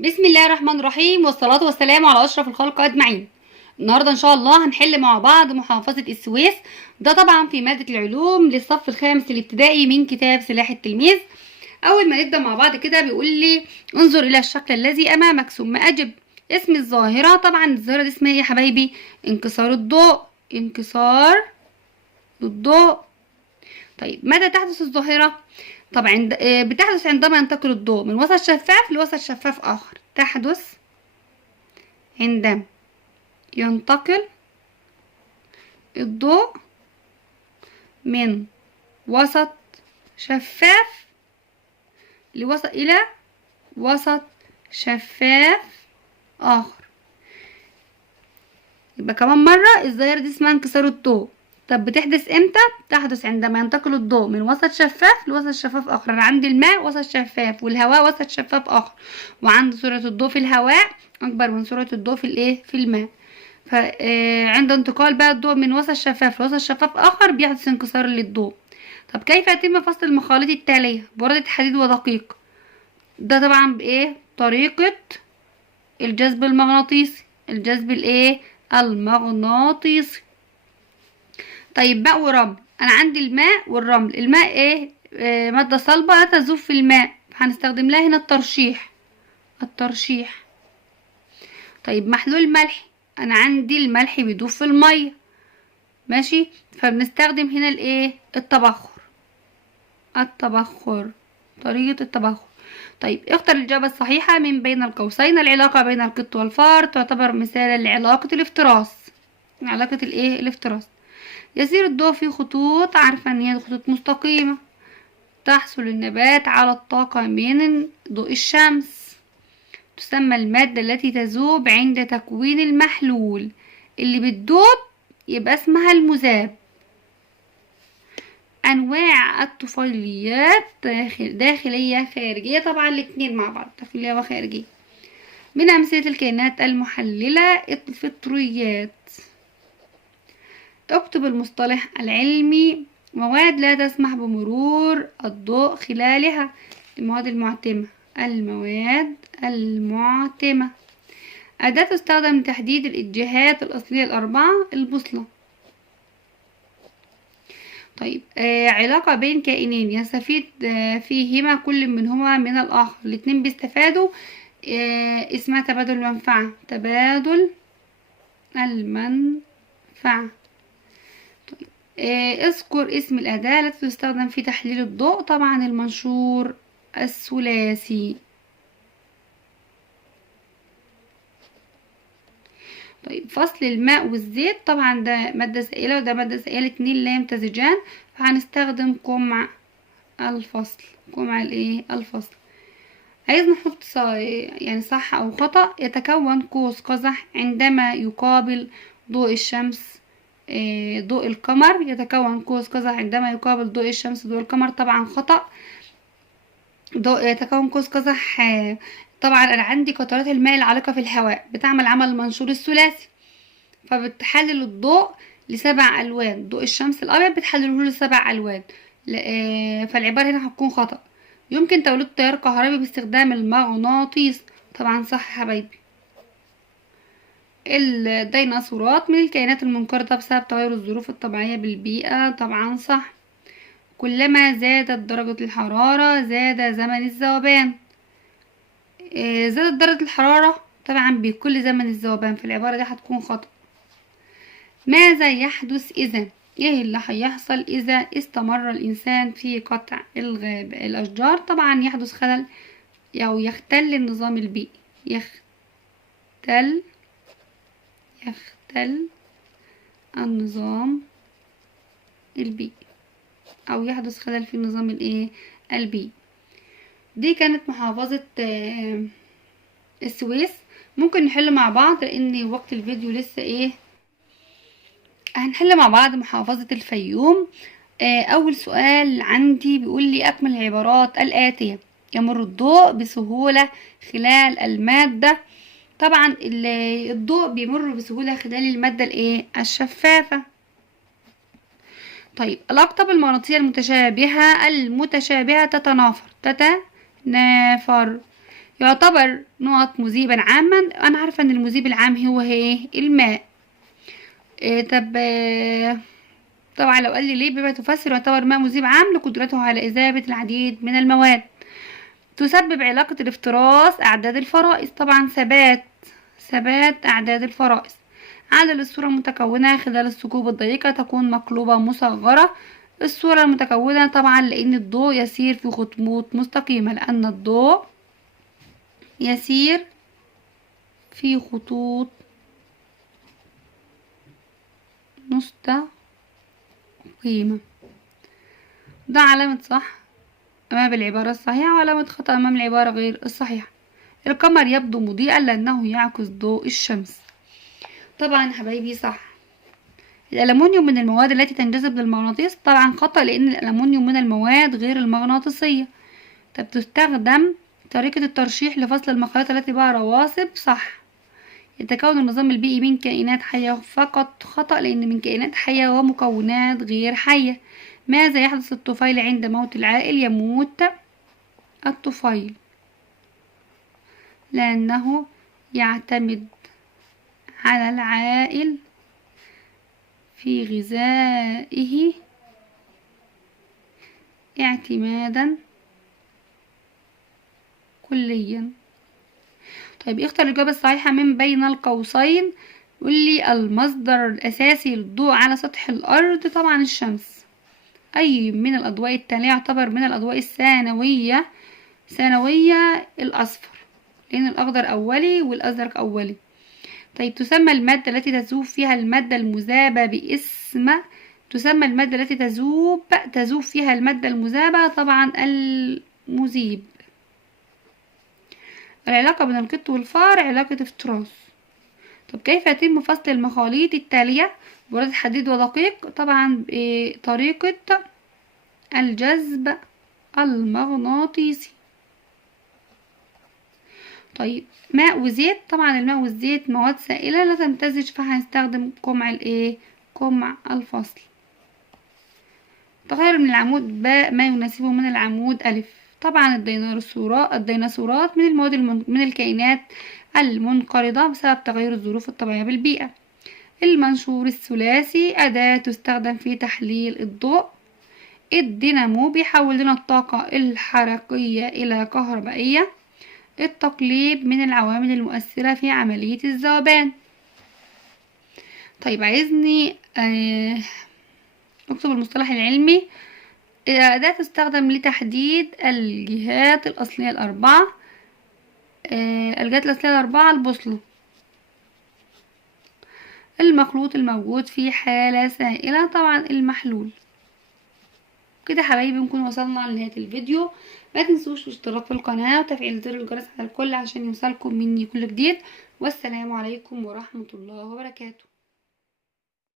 بسم الله الرحمن الرحيم، والصلاة والسلام على أشرف الخلق أجمعين. النهاردة إن شاء الله هنحل مع بعض محافظة السويس. ده طبعا في مادة العلوم للصف الخامس الابتدائي من كتاب سلاح التلميذ. أول ما نبدأ مع بعض كده بيقول لي انظر إلى الشكل الذي أمامك ثم أجب. اسم الظاهرة، طبعا الظاهرة دي اسمها إيه يا حبايبي؟ انكسار الضوء. انكسار الضوء. طيب متى تحدث الظاهرة؟ طبعا بتحدث عندما ينتقل الضوء من وسط شفاف لوسط شفاف آخر. تحدث عندما ينتقل الضوء من وسط شفاف إلى وسط شفاف آخر. يبقى كمان مرة الظاهرة دي اسمها انكسار الضوء. طب بتحدث امتى؟ تحدث عندما ينتقل الضوء من وسط شفاف لوسط شفاف آخر. أنا عندي الماء وسط شفاف والهواء وسط شفاف آخر، وعندي سرعة الضوء في الهواء أكبر من سرعة الضوء في الماء. فعند انتقال بقى الضوء من وسط شفاف لوسط شفاف آخر بيحدث انكسار للضوء. طب كيف يتم فصل المخاليط التالية؟ بوردة حديد ودقيق. ده طبعا بإيه؟ طريقة الجذب المغناطيسي. الجذب الإيه؟ المغناطيسي. طيب ماء ورمل. أنا عندي الماء والرمل. الماء إيه؟ مادة صلبة لا تذوب في الماء، هنستخدم لها هنا الترشيح. الترشيح. طيب محلول ملح. أنا عندي الملح بيدوب في المية، ماشي، فبنستخدم هنا الايه؟ التبخر. التبخر، طريقة التبخر. طيب اختر الإجابة الصحيحة من بين القوسين. العلاقة بين القط والفار تعتبر مثالا لعلاقة الافتراس. علاقة الايه؟ الافتراس. يسير الضوء في خطوط، عارفة ان هي خطوط مستقيمة. تحصل النبات على الطاقة من ضوء الشمس. تسمى المادة التي تذوب عند تكوين المحلول. اللي بتدوب يبقى اسمها المذاب. أنواع الطفيليات، داخلية خارجية، طبعا الاتنين مع بعض، داخلية وخارجية. من أمثلة الكائنات المحللة الفطريات. اكتب المصطلح العلمي. مواد لا تسمح بمرور الضوء خلالها. المواد المعتمة. المواد المعتمة. أداة تستخدم لتحديد الاتجاهات الأصلية الأربعة. البوصلة. طيب علاقة بين كائنين يستفيد فيهما كل منهما من الآخر. الاتنين بيستفادوا، اسمها تبادل المنفعة. تبادل المنفعة. طيب اذكر اسم الأداة التي تستخدم في تحليل الضوء. طبعا المنشور الثلاثي. طيب فصل الماء والزيت. طبعا ده مادة سائلة وده مادة سائلة، اتنين لا يمتزجان، فهنستخدم قمع الفصل. قمع الايه؟ الفصل. عايز نحط يعني صح او خطأ. يتكون قوس قزح عندما يقابل ضوء الشمس ضوء القمر. يتكون قوس قزح عندما يقابل ضوء الشمس ضوء القمر. طبعا خطأ. يتكون قوس قزح طبعا انا عندي قطرات الماء العالقة في الهواء بتعمل عمل المنشور الثلاثي، فبتحلل الضوء لسبع ألوان. ضوء الشمس الأبيض بتحلله لسبع ألوان. فالعبارة هنا هتكون خطأ. يمكن توليد تيار كهربي باستخدام المغناطيس. طبعا صح يا حبايبي. الديناصورات من الكائنات المنقرضة بسبب تغير الظروف الطبيعية بالبيئة. طبعا صح. كلما زادت درجة الحرارة زاد زمن الذوبان. زادت درجة الحرارة طبعا بكل زمن الذوبان، في العبارة دي هتكون خطأ. ماذا يحدث إذا؟ ايه اللي هيحصل إذا استمر الإنسان في قطع الأشجار؟ طبعا يحدث خلل أو يختل النظام البيئي. يختل النظام البيئي، أو يحدث خلل في النظام البيئي. دي كانت محافظة السويس. ممكن نحل مع بعض لأن وقت الفيديو لسه هنحل مع بعض محافظة الفيوم. أول سؤال عندي بيقول لي أكمل العبارات الآتية. يمر الضوء بسهولة خلال المادة. طبعا الضوء بيمر بسهولة خلال المادة الشفافة. طيب الأقطاب المغناطيسية المتشابهة تتنافر. يعتبر نقط مذيبا عاما. انا عارفة ان المذيب العام هو الماء. طب طبعا لو قال لي ليه بما تفسر يعتبر ماء مذيب عام لقدرته على إذابة العديد من المواد. تسبب علاقة الافتراس أعداد الفرائس. طبعا ثبات أعداد الفرائس. عدد الصورة المتكونة خلال الثقوب الضيقة تكون مقلوبة مصغرة. الصورة المتكونة طبعا لأن الضوء يسير في خطوط مستقيمة، لأن الضوء يسير في خطوط مستقيمة. ده علامة صح أمام العبارة الصحيحة، وعلامة خطأ أمام العبارة غير الصحيحة. القمر يبدو مضيئا لأنه يعكس ضوء الشمس. طبعا حبايبي صح. الألمنيوم من المواد التي تنجذب للمغناطيس. طبعا خطأ، لأن الألمنيوم من المواد غير المغناطيسية. طب تستخدم طريقة الترشيح لفصل المخلوقات التي بها رواسب. صح. يتكون النظام البيئي من كائنات حية فقط. خطأ، لأن من كائنات حية ومكونات غير حية. ماذا يحدث للطفيل عند موت العائل؟ يموت الطفيل لأنه يعتمد على العائل في غذائه اعتمادا كليا. طيب اختر الإجابة الصحيحة من بين القوسين. قولي المصدر الأساسي للضوء على سطح الأرض. طبعا الشمس. أي من الأضواء التالية يعتبر من الأضواء الثانوية؟ الأصفر، لأن الأخضر أولي والأزرق أولي. طيب تسمى المادة التي تذوب فيها المادة المذابة باسم. تسمى المادة التي تذوب فيها المادة المذابة طبعا المذيب. العلاقة بين القط والفار علاقة افتراس. طب كيف يتم فصل المخاليط التالية؟ براد حديد ودقيق. طبعا بطريقة الجذب المغناطيسي. طيب ماء وزيت. طبعا الماء والزيت مواد سائلة لا تمتزج، فهنستخدم قمع الفصل. تغير من العمود باء ما يناسبه من العمود ألف. طبعا الديناصورات من المواد من الكائنات المنقرضة بسبب تغير الظروف الطبيعية بالبيئة. المنشور الثلاثي أداة تستخدم في تحليل الضوء. الدينامو بيحول لنا الطاقة الحركية إلى كهربائية. التقليب من العوامل المؤثرة في عملية الذوبان. طيب عايزني اكتب المصطلح العلمي. أداة تستخدم لتحديد الجهات الأصلية الأربعة. الجهات الأصلية الأربعة البوصلة. المخلوط الموجود في حالة سائلة. طبعا المحلول. كده حبايبي نكون وصلنا لنهاية الفيديو. ما تنسوش الاشتراك في القناة وتفعيل زر الجرس على الكل عشان يوصلكم مني كل جديد. والسلام عليكم ورحمة الله وبركاته.